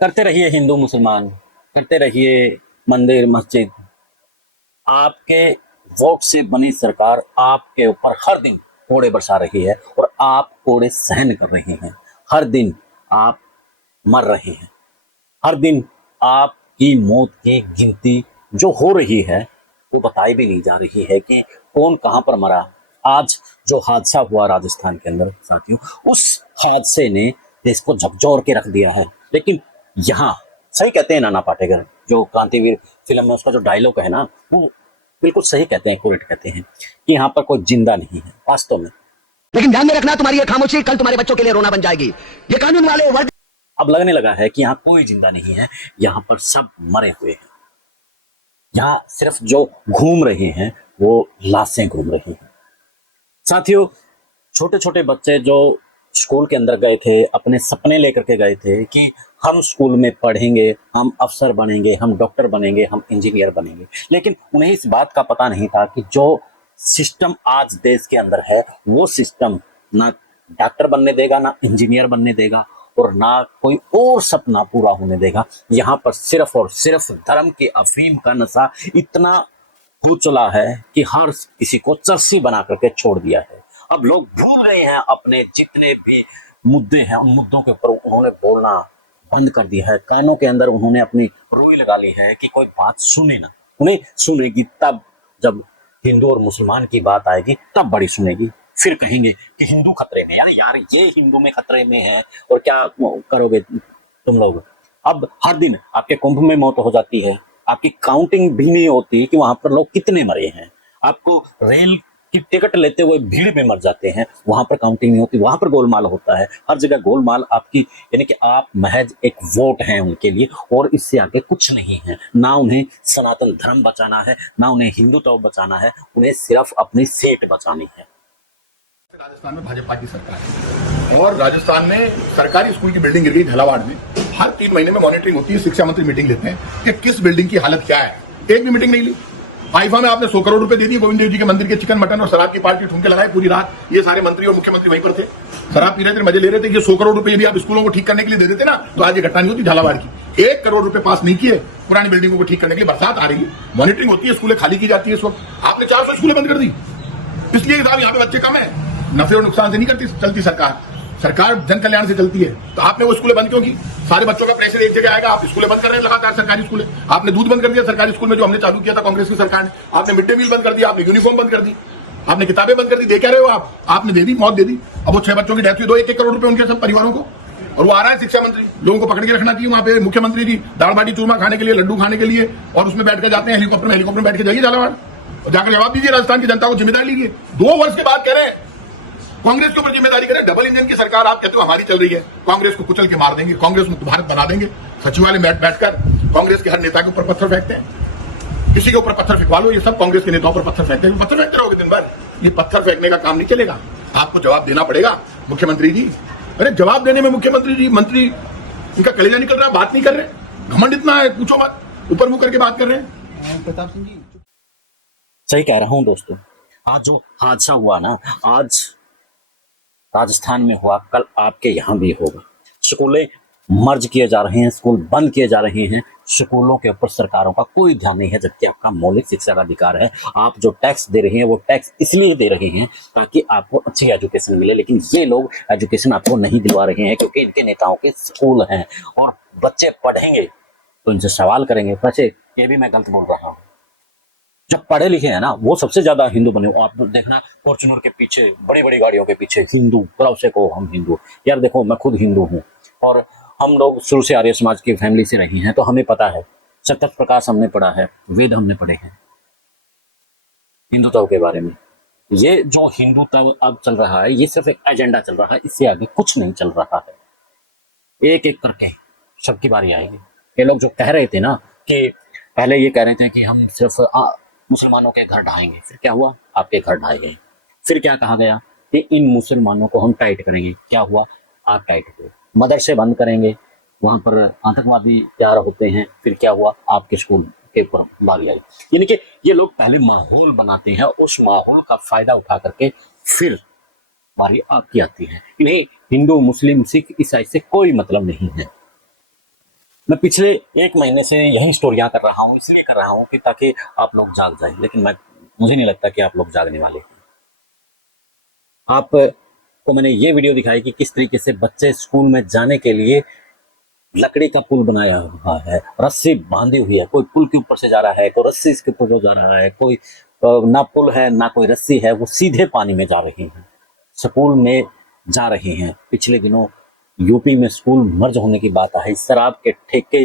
करते रहिए हिंदू मुसलमान, करते रहिए मंदिर मस्जिद। आपके वोट से बनी सरकार आपके ऊपर हर दिन कोड़े बरसा रही है और आप कोड़े सहन कर रहे हैं। हर दिन आप मर रहे हैं। हर दिन आपकी मौत की गिनती जो हो रही है वो बताई भी नहीं जा रही है कि कौन कहां पर मरा। आज जो हादसा हुआ राजस्थान के अंदर साथियों, उस हादसे ने देश को झकझोर के रख दिया है। लेकिन यहाँ सही कहते हैं नाना पाटेकर, जो क्रांतिवीर फिल्म में उसका जो डायलॉग है ना, वो बिल्कुल सही कहते हैं, एक्यूरेट कहते हैं कि यहाँ पर कोई जिंदा नहीं है वास्तव में। लेकिन ध्यान में रखना, तुम्हारी ये खामोशी कल तुम्हारे बच्चों के लिए रोना बन जाएगी। ये कानून वाले वर्ग अब लगने लगा है कि यहाँ कोई जिंदा नहीं है, यहाँ पर सब मरे हुए हैं। यहाँ सिर्फ जो घूम रहे हैं वो लाशें घूम रही हैं। साथियों, छोटे छोटे बच्चे जो स्कूल के अंदर गए थे, अपने सपने लेकर के गए थे कि हम स्कूल में पढ़ेंगे, हम अफसर बनेंगे, हम डॉक्टर बनेंगे, हम इंजीनियर बनेंगे, लेकिन उन्हें इस बात का पता नहीं था कि जो सिस्टम आज देश के अंदर है वो सिस्टम ना डॉक्टर बनने देगा, ना इंजीनियर बनने देगा और ना कोई और सपना पूरा होने देगा। यहाँ पर सिर्फ और सिर्फ धर्म के अफीम का नशा इतना हो चला है कि हर किसी को चर्सी बना करके छोड़ दिया है। अब लोग भूल गए हैं अपने जितने भी मुद्दे हैं, उन मुद्दों के ऊपर उन्होंने बोलना बंद कर दिया है। कानों के अंदर उन्होंने अपनी रुई लगा ली है कि कोई बात सुने ना। उन्हें सुनेगी तब जब हिंदू और मुसलमान की बात आएगी, तब बड़ी सुनेगी। फिर कहेंगे कि हिंदू खतरे में है। यार ये हिंदू में खतरे में है और क्या करोगे तुम लोग। अब हर दिन आपके कुंभ में मौत हो जाती है, आपकी काउंटिंग भी नहीं होती कि वहां पर लोग कितने मरे हैं। आपको रेल की टिकट लेते हुए भीड़ में मर जाते हैं, वहां पर काउंटिंग नहीं होती, वहां पर गोलमाल होता है। हर जगह गोलमाल आपकी, यानी कि आप महज एक वोट हैं उनके लिए और इससे आगे कुछ नहीं है। ना उन्हें सनातन धर्म बचाना है, ना उन्हें हिंदुत्व बचाना है, उन्हें सिर्फ अपनी सीट बचानी है। राजस्थान में भाजपा की सरकार है और राजस्थान में सरकारी स्कूल की बिल्डिंग गिर गई झालावाड़ में। हर 3 महीने में मॉनिटरिंग होती है, शिक्षा मंत्री मीटिंग लेते हैं कि किस बिल्डिंग की हालत क्या है। एक भी मीटिंग नहीं ली। हाइफा में आपने 100 करोड़ रुपए दे दिए गोविंद देव जी के मंदिर के, चिकन मटन और शराब की पार्टी ठुमके लगाए पूरी रात। ये सारे मंत्री और मुख्यमंत्री वहीं पर थे, शराब पी रहे थे, मजे ले रहे थे। ये 100 करोड़ रुपए यदि आप स्कूलों को ठीक करने के लिए दे देते ना तो आज ये घटना नहीं होती झालावाड़ की। 1 करोड़ रुपए पास नहीं किए पुरानी बिल्डिंगों को ठीक करने के लिए। बरसात आ रही है, मॉनिटरिंग होती है, स्कूलें खाली की जाती है। इस वक्त आपने 400 स्कूलें बंद कर दी, इसलिए साहब यहाँ पे बच्चे कम है। नफे और नुकसान से नहीं करती चलती सरकार, सरकार जन कल्याण से चलती है। तो आपने वो स्कूलें बंद क्यों की? सारे बच्चों का प्रेशर एक जगह आएगा, आप स्कूलें बंद कर रहे हैं लगातार सरकारी स्कूलें। आपने दूध बंद कर दिया सरकारी स्कूल में, जो हमने चालू किया था कांग्रेस की सरकार ने। आपने मिड डे मील बंद कर दिया, आपने यूनिफॉर्म बंद कर दी, आपने किताबें बंद कर दी। दे क्या रहे हो आप? आपने दे दी, मौत दे दी। अब वो 6 बच्चों की डेथ हुई, 1-1 करोड़ रुपए उनके सब परिवारों को। और वो आ रहा है शिक्षा मंत्री, लोगों को पकड़ के रखना चाहिए वहां पे। मुख्यमंत्री जी दाल बाटी चूरमा खाने के लिए, लड्डू खाने के लिए, और उसमें बैठ के जाते हैं हेलीकॉप्टर में। हेलीकॉप्टर में बैठ के जाइए झालावाड़ और जाकर जवाब दीजिए, राजस्थान की जनता को जिम्मेदारी लीजिए। 2 वर्ष के बाद कह रहे हैं कांग्रेस के ऊपर जिम्मेदारी करें। डबल इंजन की सरकार आप कहते हो हमारी चल रही है, कांग्रेस को कुचल के मार देंगे, कांग्रेस मुक्त भारत बना देंगे। सचिवालय में बैठकर कांग्रेस के हर नेता के ऊपर पत्थर फेंकते हैं। किसी के ऊपर पत्थर फेंकवा लो, ये सब कांग्रेस के नेताओं पर पत्थर फेंकते हैं। पत्थर फेंकते रहोगे दिन भर, ये पत्थर फेंकने का काम नहीं चलेगा। आपको जवाब देना पड़ेगा मुख्यमंत्री जी। अरे जवाब देने में मुख्यमंत्री जी, मंत्री इनका कलेजा निकल रहा है, बात नहीं कर रहे। घमंड इतना है, पूछो मत, ऊपर मुंह करके बात कर रहे हैं। प्रताप सिंह जी सही कह रहा हूं दोस्तों। आज जो हादसा हुआ ना, आज राजस्थान में हुआ, कल आपके यहाँ भी होगा। स्कूलें मर्ज किए जा रहे हैं, स्कूल बंद किए जा रहे हैं, स्कूलों के ऊपर सरकारों का कोई ध्यान नहीं है, जबकि आपका मौलिक शिक्षा का अधिकार है। आप जो टैक्स दे रहे हैं वो टैक्स इसलिए दे रहे हैं ताकि आपको अच्छी एजुकेशन मिले, लेकिन ये लोग एजुकेशन आपको नहीं दिलवा रहे हैं क्योंकि इनके नेताओं के स्कूल हैं और बच्चे पढ़ेंगे तो इनसे सवाल करेंगे। वैसे ये भी मैं गलत बोल रहा हूँ, जब पढ़े लिखे हैं ना वो सबसे ज्यादा हिंदू बने। आप देखना फॉर्च्यूनर के पीछे, बड़ी बड़ी गाड़ियों के पीछे हिंदू, प्रव से को हम हिंदू। यार देखो, मैं खुद हिंदू हूँ और हम लोग शुरू से आर्य समाज की फैमिली से रहे हैं, तो हमें पता है, सतत प्रकाश हमने पढ़ा है, वेद हमने पढ़े हैं हिंदुत्व के बारे में। ये जो हिंदुत्व अब चल रहा है ये सिर्फ एक एजेंडा चल रहा है, इससे आगे कुछ नहीं चल रहा है। एक एक करके सबकी बारी आएगी। ये लोग जो कह रहे थे ना कि पहले ये कह रहे थे कि हम सिर्फ मुसलमानों के घर ढाएंगे, फिर क्या हुआ? आपके घर ढाए गए। फिर क्या कहा गया कि इन मुसलमानों को हम टाइट करेंगे, क्या हुआ? आप टाइट हुए। मदरसे बंद करेंगे, वहां पर आतंकवादी तैयार होते हैं, फिर क्या हुआ? आपके स्कूल के ऊपर बारी आई। यानी कि ये लोग पहले माहौल बनाते हैं, उस माहौल का फायदा उठा करके फिर बारी आपकी आती है। इन्हें हिंदू, मुस्लिम, सिख, ईसाई से कोई मतलब नहीं है। मैं पिछले 1 महीने से यही स्टोरियां कर रहा हूं, इसलिए कर रहा हूं कि ताकि आप लोग जाग जाए, लेकिन मुझे नहीं लगता कि आप लोग जागने वाले हैं। आपको मैंने ये वीडियो दिखाई कि किस तरीके से बच्चे स्कूल में जाने के लिए लकड़ी का पुल बनाया हुआ है, रस्सी बांधी हुई है, कोई पुल के ऊपर से जा रहा है, कोई रस्सी इसके ऊपर से जा रहा है, कोई ना पुल है ना कोई रस्सी है, वो सीधे पानी में जा रहे हैं, स्कूल में जा रहे हैं। पिछले दिनों यूपी में स्कूल मर्ज होने की बात आई, शराब के ठेके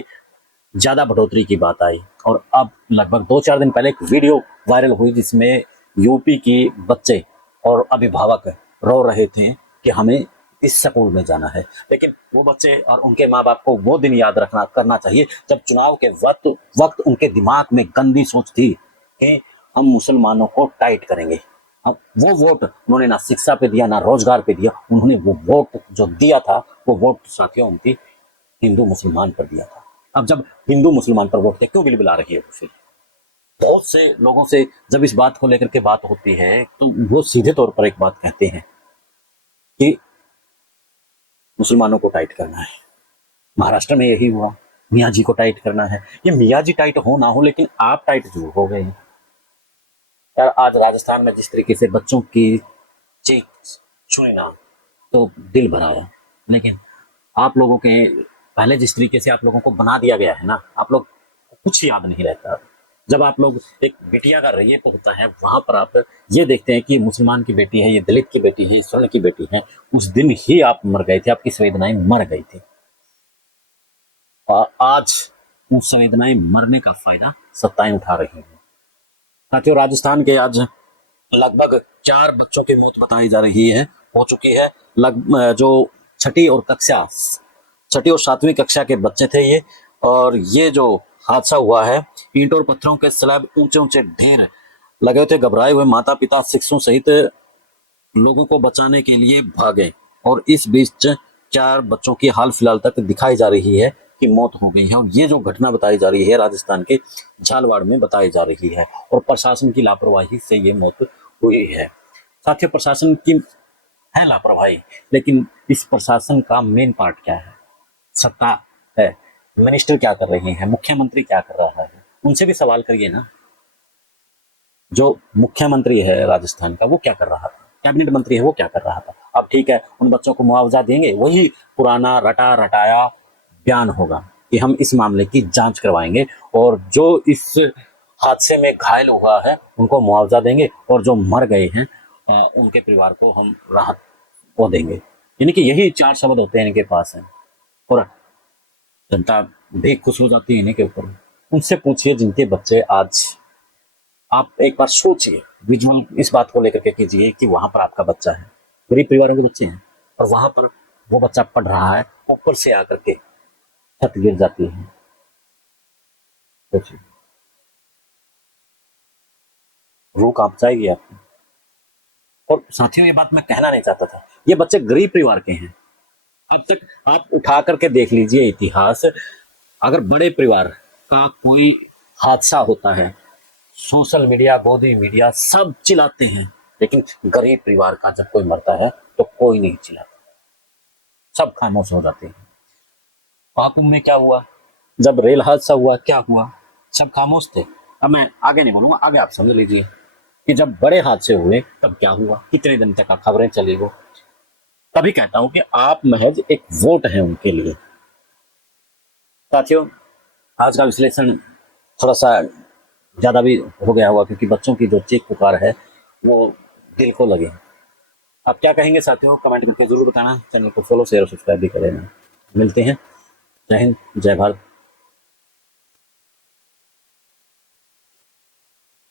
ज्यादा बढ़ोतरी की बात आई, और अब लगभग 2-4 दिन पहले एक वीडियो वायरल हुई जिसमें यूपी के बच्चे और अभिभावक रो रहे थे कि हमें इस स्कूल में जाना है। लेकिन वो बच्चे और उनके माँ बाप को वो दिन याद करना चाहिए जब चुनाव के वक्त उनके दिमाग में गंदी सोच थी कि हम मुसलमानों को टाइट करेंगे। अब वो वोट उन्होंने ना शिक्षा पे दिया ना रोजगार पे दिया, उन्होंने वो वोट जो दिया था वो वोट साथियों उनकी हिंदू मुसलमान पर दिया था। अब जब हिंदू मुसलमान पर वोट क्यों बिलबिला रही है वो फिर? बहुत से लोगों से जब इस बात को लेकर के बात होती है तो वो सीधे तौर पर एक बात कहते हैं कि मुसलमानों को टाइट करना है। महाराष्ट्र में यही हुआ, मियाँ जी को टाइट करना है। ये मियाँ जी टाइट हो ना हो, लेकिन आप टाइट जरूर हो गए हैं यार। आज राजस्थान में जिस तरीके से बच्चों की चीख सुनी ना तो दिल भर आया, लेकिन आप लोगों के पहले जिस तरीके से आप लोगों को बना दिया गया है ना, आप लोग को कुछ याद नहीं रहता। जब आप लोग एक बिटिया का रेप होता है वहां पर आप ये देखते हैं कि ये मुसलमान की बेटी है, ये दलित की बेटी है, ये स्वर्ण की बेटी है, उस दिन ही आप मर गए थे, आपकी संवेदनाएं मर गई थी। और आज उन संवेदनाएं मरने का फायदा सत्ताएं उठा रही हैं। साथियों, राजस्थान के आज लगभग 4 बच्चों की मौत बताई जा रही है, हो चुकी है। जो 6ठी और 7वीं कक्षा के बच्चे थे ये, और ये जो हादसा हुआ है, ईंट और पत्थरों के स्लैब ऊंचे ऊंचे ढेर लगे हुए थे। घबराए हुए माता पिता शिक्षकों सहित लोगों को बचाने के लिए भागे, और इस बीच 4 बच्चों की हाल फिलहाल तक दिखाई जा रही है कि मौत हो गई है। और ये जो घटना बताई जा रही है राजस्थान के झालवाड़ में बताई जा रही है, और प्रशासन की लापरवाही से ये मौत हुई है। साथियों, प्रशासन की है लापरवाही, लेकिन इस प्रशासन का मेन पार्ट क्या है? सत्ता है। मिनिस्टर क्या कर रहे हैं, मुख्यमंत्री क्या कर रहा है, उनसे भी सवाल करिए ना। जो मुख्यमंत्री है राजस्थान का वो क्या कर रहा था, कैबिनेट मंत्री है वो क्या कर रहा था? अब ठीक है, उन बच्चों को मुआवजा देंगे, वही पुराना रटा रटाया बयान होगा कि हम इस मामले की जांच करवाएंगे, और जो इस हादसे में घायल हुआ है उनको मुआवजा देंगे, और जो मर गए हैं उनके परिवार को हम राहत वो देंगे। यानी कि यही 4 शब्द होते हैं इनके पास है, और जनता भी खुश हो जाती है इन्हीं के ऊपर। उनसे पूछिए जिनके बच्चे आज, आप एक बार सोचिए, विजुअल इस बात को लेकर के कीजिए कि वहां पर आपका बच्चा है, गरीब परिवारों के बच्चे हैं, और वहां पर वो बच्चा पढ़ रहा है, ऊपर से आकर के छत गिर जाती है। सोचिए, रूह कांप जाएगी आपकी। और साथियों, ये बात मैं कहना नहीं चाहता था, ये बच्चे गरीब परिवार के हैं। अब तक आप उठा करके देख लीजिए इतिहास, अगर बड़े परिवार का कोई हादसा होता है, सोशल मीडिया, गोदी मीडिया सब चिल्लाते हैं, लेकिन गरीब परिवार का जब कोई मरता है तो कोई नहीं चिल्लाता, सब खामोश हो जाते हैं। पाकुड़ में क्या हुआ, जब रेल हादसा हुआ क्या हुआ, सब खामोश थे। अब मैं आगे नहीं बोलूंगा, आगे आप समझ लीजिए कि जब बड़े हादसे हुए तब क्या हुआ, कितने दिन तक खबरें चली। वो तभी कहता हूं कि आप महज एक वोट हैं उनके लिए। साथियों, आज का विश्लेषण थोड़ा सा ज्यादा भी हो गया हुआ, क्योंकि बच्चों की जो चीख पुकार है वो दिल को लगे। आप क्या कहेंगे साथियों, कमेंट करके जरूर बताना। चैनल को फॉलो शेयर और सब्सक्राइब भी कर लेना। मिलते हैं। जय हिंद, जय भारत।